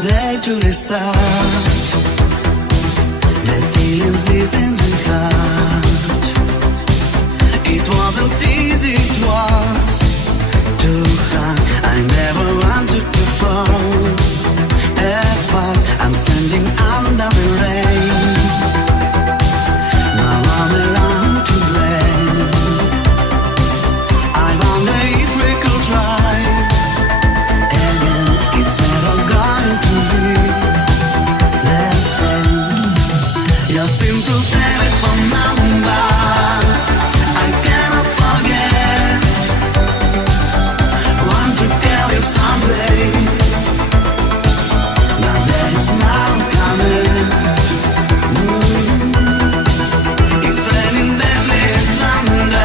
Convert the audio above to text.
day truly start. The feelings deep in the heart. It wasn't easy.